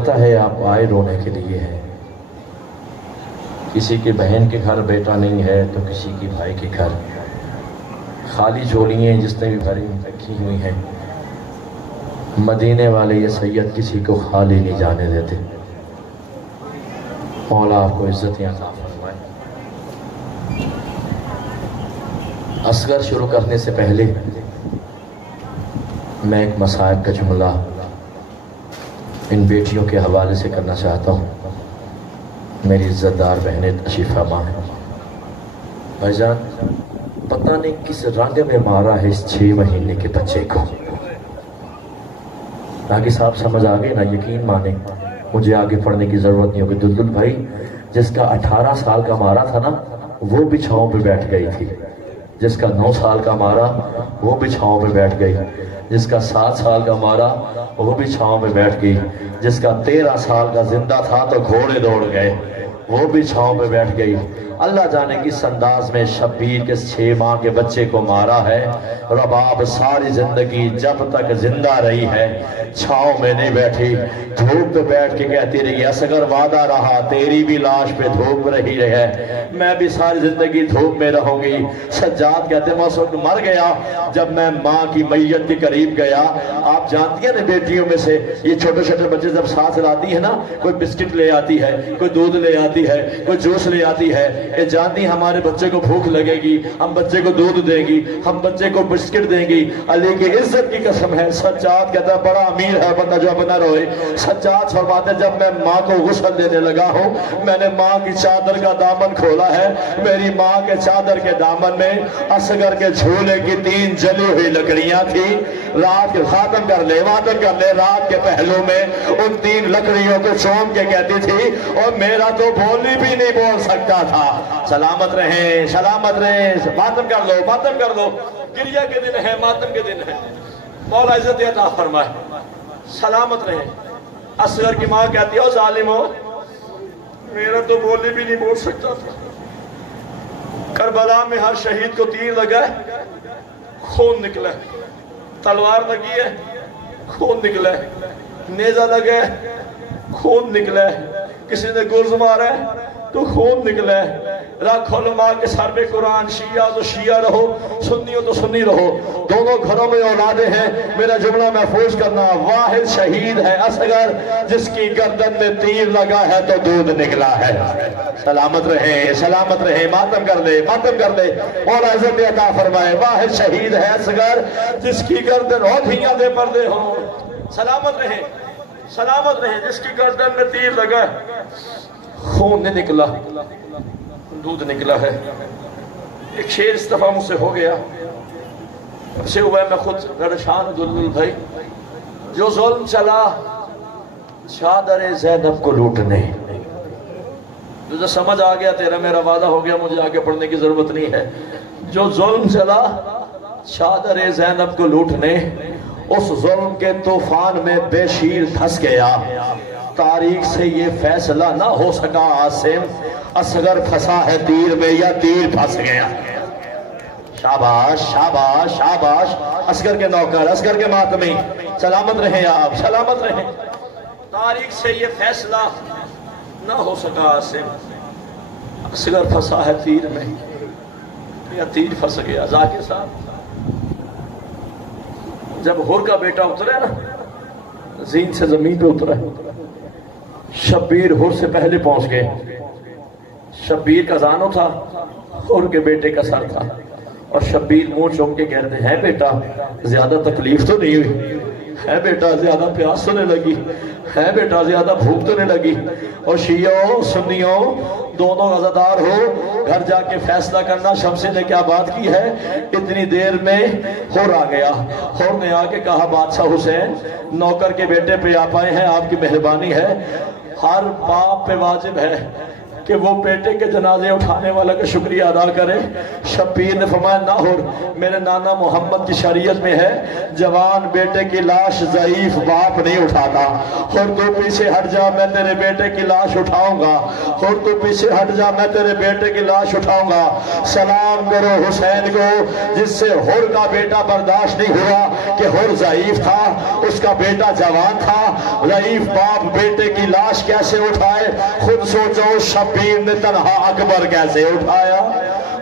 پتہ ہے آپ آئے رونے کے لیے ہیں. کسی کی بہن کے گھر بیٹا نہیں ہے تو کسی کی بھائی کے گھر خالی جھولیاں جس نے بھی بھری رکھی ہوئی ہیں. مدینے والے یہ سید کسی کو خالی نہیں جانے دیتے. مولا آپ کو عزتیں عطا فرمائے. اصغر شروع کرنے سے پہلے میں ایک مصائب کا جملہ ان بیٹیوں کے حوالے سے کرنا چاہتا ہوں. میری عزت دار بہنیں تشریف فرما ہیں. بھائی جان پتہ نہیں کس رنگ میں مارا ہے اس 6 مہینے کے بچے کو. آگے صاحب سمجھ آگے نا, یقین مانیں مجھے آگے پڑھنے کی ضرورت نہیں ہوگی. دلدل بھائی جس کا 18 سال کا مارا تھا نا وہ بھی چھاؤں پہ بیٹھ گئی تھی. جس کا 9 سال کا مارا وہ بھی چھاؤں پہ بیٹھ گئی. جس کا 7 سال کا مارا وہ بھی چھاؤں پہ بیٹھ گئی. جس کا 13 سال کا زندہ تھا تو گھوڑے دوڑ گئے وہ بھی چھاؤں پہ بیٹھ گئی. اللہ جانے کس انداز میں شبیر کے 6 ماہ کے بچے کو مارا ہے. رباب ساری زندگی جب تک زندہ رہی ہے چھاؤں میں نہیں بیٹھی, دھوپ پہ بیٹھ کے کہتی رہی اصغر وعدہ رہا تیری بھی لاش پہ دھوپ رہی ہے, میں بھی ساری زندگی دھوپ میں رہوں گی. سجاد کہتے ہیں میں اس وقت مر گیا جب میں ماں کی میت کے قریب گیا. آپ جانتی ہیں نا بیٹیوں میں سے یہ چھوٹے چھوٹے بچے جب ساتھ لاتی ہیں نا, کوئی بسکٹ لے آتی ہے, کوئی دودھ لے آتی ہے, کوئی جوس لے آتی ہے. یہ جانتی ہمارے بچے کو بھوک لگے گی, ہم بچے کو دودھ دیں گی, ہم بچے کو بسکٹ دیں گی. علی کی عزت کی قسم ہے سجاد کہتا ہے بڑا امیر ہے بندہ جو اب نہ روئے. سجاد فرماتے جب میں ماں کو غسل دینے لگا ہوں میں نے ماں کی چادر کا دامن کھولا ہے. میری ماں کے چادر کے دامن میں اصغر کے جھولے کی 3 جلی ہوئی لکڑیاں تھی. رات کے خاتم کر لے رات کے پہلو میں ان 3 لکڑیوں کو چوم کے کہتی تھی اور میرا تو بولی بھی نہیں بول سکتا تھا. سلامت رہیں سلامت رہیں, ماتم کر لو. گریہ کے دن ہے, ماتم کے دن ہے. مولا عزت عطا فرمائے. سلامت رہیں. اصغر کی ماں کہتی ہے ظالمو میرا تو بولی بھی نہیں بول سکتا تھا. کربلا میں ہر شہید کو تیر لگا ہے خون نکلا ہے, تلوار لگی ہے خون نکلا ہے, نیزہ لگا ہے خون نکلا ہے, کسی نے گرز مارا ہے تو خون نکلا ہے. رکھ علماء کے سر پہ قرآن, شیعہ تو شیعہ رہو, سنی ہو تو سنی رہو, دونوں گھروں میں اولادیں ہیں. میرا جملہ محفوظ کرنا, واحد شہید ہے اصغر جس کی گردن میں تیر لگا ہے تو دودھ نکلا ہے. سلامت رہیں, ماتم کر لے. مولا عزت عطا فرمائے. واحد شہید ہے اصغر جس کی گردن ہو دھیاں دے پردے ہوں. سلامت رہیں جس کی گردن میں تیر لگا ہے خون نہیں نکلا دودھ نکلا ہے. ایک شعر اس دفعہ مجھ سے ہو گیا اسے ہوا ہے, میں خود ردشان دلدل بھائی. جو ظلم چلا چادر زینب کو لوٹنے, جو سمجھ آ گیا تیرا میرا وعدہ ہو گیا مجھے آگے پڑھنے کی ضرورت نہیں ہے. جو ظلم چلا چادر زینب کو لوٹنے, اس ظلم کے طوفان میں بے شیر دھس گیا. تاریخ سے یہ فیصلہ نہ ہو سکا عاصم اصغر پھنسا ہے تیر میں یا تیر پھنس گیا. شاباش شاباش شاباش اصغر کے نوکر, اصغر کے ماتمی. سلامت رہیں آپ, سلامت رہیں. تاریخ سے یہ فیصلہ نہ ہو سکا عاصم اصغر پھنسا ہے تیر میں یا تیر پھنس گیا. ذاکر صاحب جب ہور کا بیٹا اترا نا زین سے زمین پہ اترا, شبیر ہور سے پہلے پہنچ گئے. شبیر کا زانو تھا, ہور کے بیٹے کا سر تھا, اور شبیر منہ چوم کے کہتے ہیں بیٹا زیادہ تکلیف تو نہیں ہوئی, ہے بیٹا زیادہ پیاس تو نہیں لگی, ہے بیٹا زیادہ بھوک تو نہیں لگی. اور شیعوں سنیوں دونوں عزادار ہو گھر جا کے فیصلہ کرنا شمسی نے کیا بات کی ہے. اتنی دیر میں ہور آ گیا. ہور نے آ کے کہا بادشاہ حسین نوکر کے بیٹے پہ آپ آئے ہیں, آپ کی مہربانی ہے. ہر باپ پہ واجب ہے کہ وہ بیٹے کے جنازے اٹھانے والا کا شکریہ ادا کرے۔ شبیر نے فرمایا ناہر، میرے نانا محمد کی شریعت میں ہے جوان بیٹے کی لاش ضعیف باپ نہیں اٹھاتا، اور تو پیچھے ہٹ جا میں تیرے بیٹے کی لاش اٹھاؤں گا، اور تو پیچھے ہٹ جا میں تیرے بیٹے کی لاش اٹھاؤں گا۔ سلام کرو حسین کو جس سے ہر کا بیٹا برداشت نہیں ہوا کہ ہر ضعیف تھا، اس کا بیٹا جوان تھا، ضعیف باپ بیٹے کی لاش کیسے اٹھائے؟ خود سوچو شبیر نے تنہا اکبر کیسے اٹھایا؟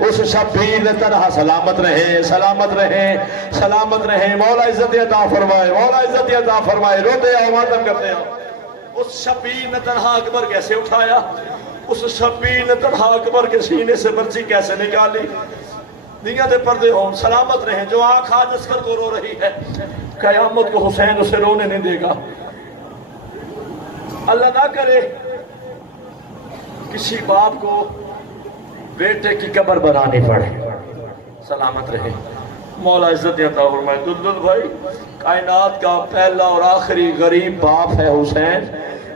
اس شبیر نے تنہا سلامت رہے، سلامت رہے، سلامت رہے، مولا عزت عطا فرمائے، مولا عزت عطا فرمائے، روتے آؤ ماتم کرتے آؤ۔ اس شبیر نے تنہا اکبر کیسے اٹھایا؟ اس شبیر نے تنہا اکبر کے سینے سے برچی کیسے نکالی؟ دنیا دے پردے ہوں، سلامت رہیں۔ جو آنکھ آج اسکر کو رو رہی ہے، قیامت کو حسین اسے رونے نہیں دے گا۔ اللہ نہ کرے کسی باپ کو بیٹے کی قبر بنانی پڑے، سلامت رہے۔ مولا عزت عطا فرمائے۔ دلدل بھائی، کائنات کا پہلا اور آخری غریب باپ ہے حسین،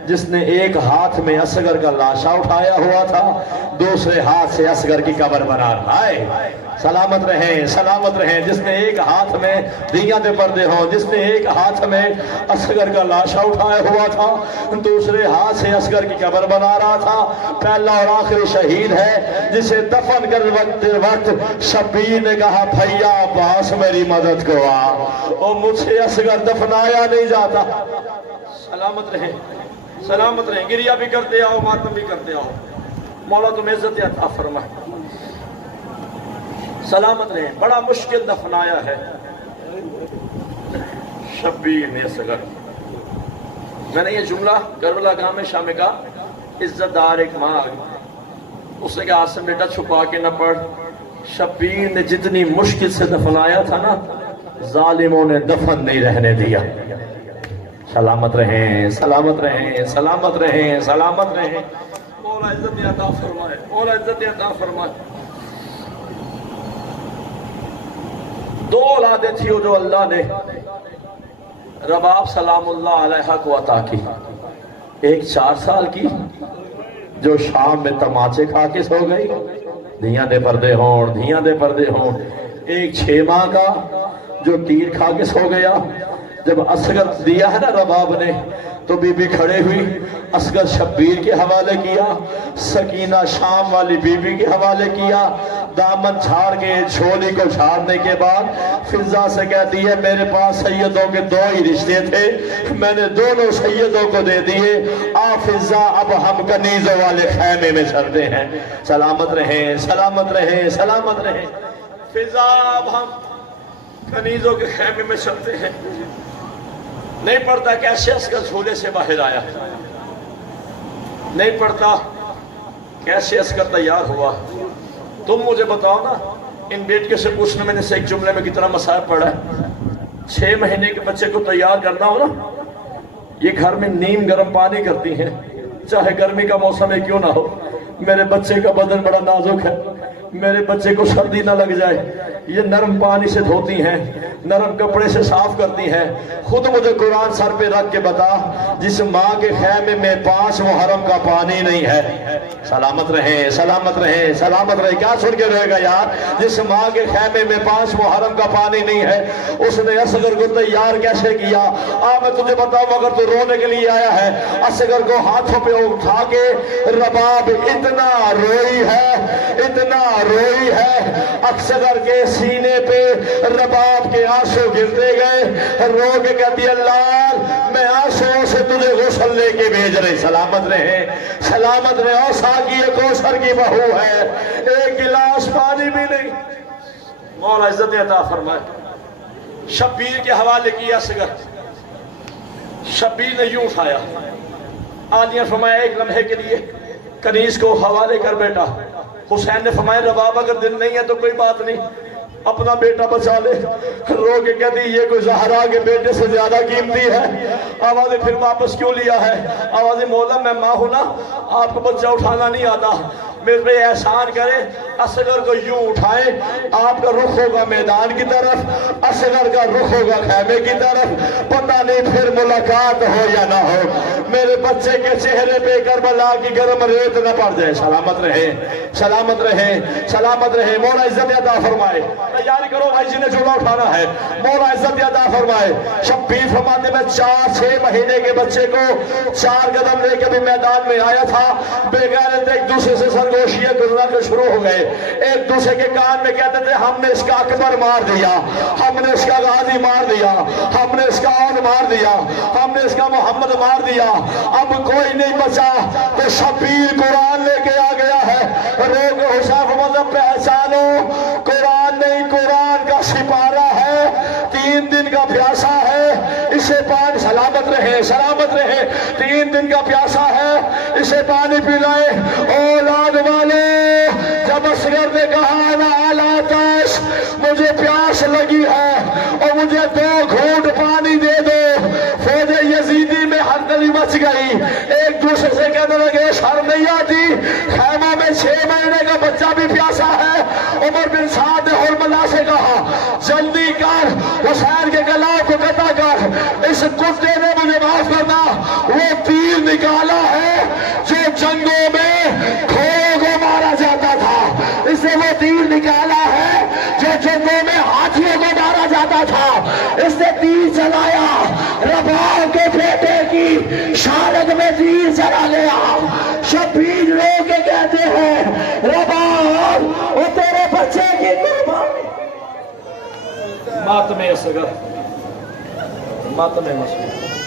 جس نے ایک ہاتھ میں اصغر کا لاشا اٹھایا ہوا تھا، دوسرے ہاتھ سے اصغر کی قبر بنا رہا ہے۔ سلامت رہیں، سلامت رہیں۔ جس نے ایک ہاتھ میں دنیا دے پردے ہوں، جس نے ایک ہاتھ میں اصغر کا لاشا اٹھایا ہوا تھا، دوسرے ہاتھ سے اصغر کی قبر بنا رہا تھا، پہلا اور آخری شہید ہے، جسے دفن کر وقت شبیر نے کہا بھیا عباس میری مدد کو آ، اور مجھ سے اصغر دفنایا نہیں جاتا۔ سلامت رہیں، سلامت رہیں۔ گریہ بھی کرتے آؤ، ماتم بھی کرتے آؤ۔ مولا تم عزت عطا فرمائے۔ سلامت رہیں۔ بڑا مشکل دفنایا ہے شبیر نے اصغر۔ میں نے یہ جملہ کربلا گاہ میں شامل کا، عزت دار ایک ماں اس نے کہا آسم بیٹا چھپا کے نہ پڑھ، شبیر نے جتنی مشکل سے دفنایا تھا نا، ظالموں نے دفن نہیں رہنے دیا۔ سلامت رہیں، سلامت رہیں، سلامت رہیں، سلامت رہیں۔ مولا عزت عطا فرمائے، مولا عزت عطا فرمائے۔ دو اولادیں تھی جو اللہ نے رباب سلام اللہ علیہ کو عطا کی، ایک 4 سال کی جو شام میں تماچے کھا کے سو گئی، دھیاں دے پردے ہوں، دھیاں دے پردے ہوں، ایک 6 ماہ کا جو تیر کھا کے سو گیا۔ جب اصغر دیا ہے نا رباب نے تو بی بی کھڑے ہوئی، اصغر شبیر کے حوالے کیا، سکینہ شام والی بی بی کے حوالے کیا، دامن چھاڑ کے چھولی کو چھاڑنے کے بعد فضا سے کہتی ہے میرے پاس سیدوں کے 2 ہی رشتے تھے، میں نے دونوں سیدوں کو دے دیے، آ فضا اب ہم کنیزوں والے خیمے میں چلتے ہیں۔ سلامت رہیں، سلامت رہیں، سلامت رہیں۔ فضا اب ہم کنیزوں کے خیمے میں چلتے ہیں۔ نہیں پڑتا کیسے اصغر جھولے سے باہر آیا، نہیں پڑتا کیسے اصغر تیار ہوا۔ تم مجھے بتاؤ نا، ان بیٹے سے پوچھنا میں نے سے ایک جملے میں کتنا مسائل پڑھا ہے۔ 6 مہینے کے بچے کو تیار کرنا ہو نا، یہ گھر میں نیم گرم پانی کرتی ہیں، چاہے گرمی کا موسم ہے کیوں نہ ہو۔ میرے بچے کا بدن بڑا نازک ہے، میرے بچے کو سردی نہ لگ جائے، یہ نرم پانی سے دھوتی ہیں، نرم کپڑے سے صاف کرتی ہیں۔ خود مجھے قرآن سر پہ رکھ کے بتا، جس ماں کے خیمے میں 5 محرم کا پانی نہیں ہے۔ سلامت رہیں، سلامت رہیں، سلامت رہیں۔ کیا سن کے رہے گا یار؟ جس ماں کے خیمے میں 5 محرم کا پانی نہیں ہے، اس نے اصغر کو تیار کیسے کیا؟ میں تجھے بتاؤں، اگر تو رونے کے لیے آیا ہے، اصغر کو ہاتھوں پہ اٹھا کے رباب اتنا روئی ہے، اتنا روئی ہے، اصغر کے سینے پہ رباب کے آنسو گرتے گئے، رو کے کہتی اللہ میں آنسو سے تجھے غسل لے کے بھیج رہے۔ سلامت رہے، سلامت رہے۔ اوسا کی کوثر کی بہو ہے، ایک گلاس پانی بھی نہیں۔ مولا عزت عطا فرمائے۔ شبیر کے حوالے کیا اصغر، شبیر نے یوں اٹھایا، آلیہ فرمایا ایک لمحے کے لیے کنیز کو حوالے کر بیٹا۔ حسین نے فرمایا رباب اگر دل نہیں ہے تو کوئی بات نہیں، اپنا بیٹا بچا لے۔ رو کے کہتی یہ کوئی زہرا کے بیٹے سے زیادہ قیمتی ہے، آوازیں پھر واپس کیوں لیا ہے؟ آوازیں مولا میں ماں ہوں نا، آپ کو بچہ اٹھانا نہیں آتا، میرے پہ احسان کرے، اصغر کو یوں اٹھائیں، آپ کا رخ ہوگا میدان کی طرف، اصغر کا رخ ہوگا خیمے کی طرف، پتہ نہیں پھر ملاقات ہو یا نہ ہو۔ میرے بچے کے چہرے پہ کربلا کی گرم ریت نہ پڑ جائے. سلامت رہے سلامت رہے سلامت رہے. مولا عزت عطا فرمائے. تیاری کرو بھائی جنہیں جھولا اٹھانا ہے. مولا عزت عطا فرمائے. شبیر فرماتے میں 4-6 مہینے کے بچے کو 4 قدم لے کے بھی میدان میں آیا تھا. بے غیرت ایک دوسرے سے سرگوشیاں گزرنا کے شروع ہو گئے. ایک دوسرے کے کان میں کہتے تھے ہم نے اس کا اکبر مار دیا, ہم نے اس کا غازی مار دیا, ہم نے اس کا اون مار دیا, ہم نے اس کا محمد مار دیا, اب کوئی نہیں بچا. تو شبیر قرآن لے کے آ گیا ہے. روگ حسین مذہب پہچانو, قرآن نہیں قرآن کا سپارہ ہے, 3 دن کا پیاسا ہے, اسے پانی. سلامت رہے سلامت رہے. 3 دن کا پیاسا ہے, اسے پانی پلائے. اولاد والے جب اصغر نے کہا نا آلاتش مجھے پیاس لگی ہے اور مجھے 2 گھونٹ پانی دے دو, فوج یزیدی میں ہلچل مچ گئی. ایک دوسرے سے کہنے لگے شرم نہیں آتی, خیمہ میں 6 مہینے کا بچہ بھی پیاسا ہے. عمر بن سعد نے حرملہ سے کہا جلدی کر, حسین کے گلا کو قطع کر, اس کتے نے مجھے معاف کرنا. وہ تیر نکالا ہے جو جنگوں میں کھوؤں کو مارا جاتا تھا, اسے وہ تیر نکالا ہے جو جنگوں میں ہاتھیوں کو مارا جاتا تھا. اس نے تیر چلایا, رباح کے بیٹے کی شارد میں تیر چلا گیا. شبیر رو کے کہتے ہیں رباح وہ تیرے بچے کی قربانی. ماتم اصغر ماتم اصغر